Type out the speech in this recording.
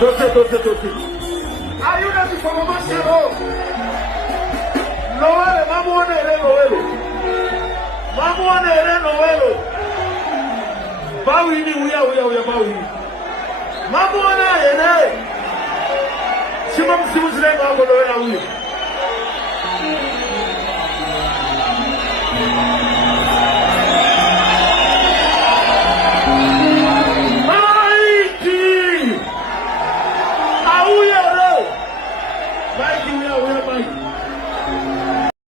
Hay una información. Noel, vamos a leer Noel. Vamos a leer Noel. Bawi ni uya bawi. Vamos a leer. Simam simu sile ba ko Noel awi.